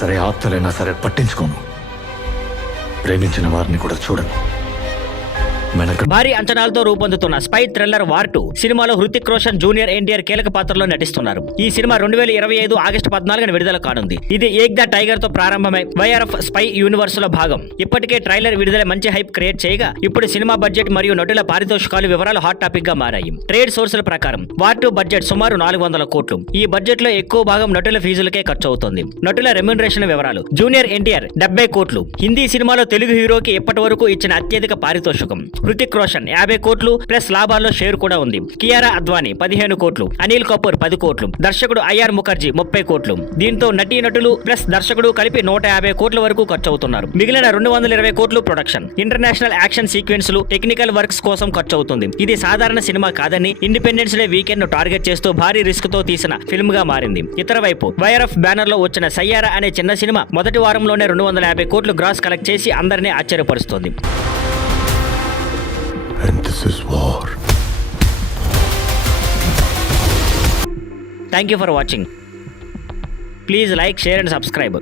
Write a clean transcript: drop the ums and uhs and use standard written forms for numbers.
సరే, ఆప్తులైనా సరే పట్టించుకోను. ప్రేమించిన వారిని కూడా చూడను. భారీ అంచనాలతో రూపొందుతున్న స్పై థ్రిల్లర్ వార్ 2 సినిమాలో హృతిక్ రోషన్, జూనియర్ ఎన్టీఆర్ కీలక పాత్రలో నటిస్తున్నారు. ఈ సినిమా 2025 ఆగస్టు 14న విడుదల కానుంది. ఇది ఏక్ ద టైగర్ తో ప్రారంభమై వైఆర్ఎఫ్ స్పై యూనివర్స్ లో భాగం. ఇప్పటికే ట్రైలర్ విడుదల మంచి హైప్ క్రియేట్ చేయగా ఇప్పుడు సినిమా బడ్జెట్ మరియు నటుల పారితోషికాలు వివరాలు హాట్ టాపిక్ గా మారాయి. ట్రేడ్ సోర్సుల ప్రకారం వార్ 2 బడ్జెట్ సుమారు 400 కోట్లు. ఈ బడ్జెట్ లో ఎక్కువ భాగం నటుల ఫీజులకే ఖర్చు అవుతుంది. నటుల రెమ్యునరేషన్ వివరాలు: జూనియర్ ఎన్టీఆర్ 70 కోట్లు, హిందీ సినిమాలో తెలుగు హీరోకి ఇప్పటి వరకు ఇచ్చిన అత్యధిక పారితోషికం. హృతిక్ రోషన్ 50 కోట్లు ప్లస్ లాభాల్లో షేర్ కూడా ఉంది. కియారా అద్వానీ 15 కోట్లు, అనిల్ కపూర్ 10 కోట్లు, దర్శకుడు ఐఆర్ ముఖర్జీ 30 కోట్లు. దీంతో నటీనటులు ప్లస్ దర్శకుడు కలిపి 150 కోట్ల వరకు ఖర్చు అవుతున్నారు. మిగిలిన 220 కోట్లు ప్రొడక్షన్, ఇంటర్నేషనల్ యాక్షన్ సీక్వెన్స్లు, టెక్నికల్ వర్క్స్ కోసం ఖర్చు అవుతుంది. ఇది సాధారణ సినిమా కాదని ఇండిపెండెన్స్ డే వీకెండ్ ను టార్గెట్ చేస్తూ భారీ రిస్క్ తో తీసిన ఫిల్మ్ గా మారింది. ఇతర వైపు వైఆర్ఎఫ్ బ్యానర్ లో వచ్చిన సయ్యారా అనే చిన్న సినిమా మొదటి వారంలోనే 250 కోట్లు గ్రాస్ కలెక్ట్ చేసి అందరినీ ఆశ్చర్యపరుస్తోంది. And this is war. Thank you for watching. Please like, share and subscribe.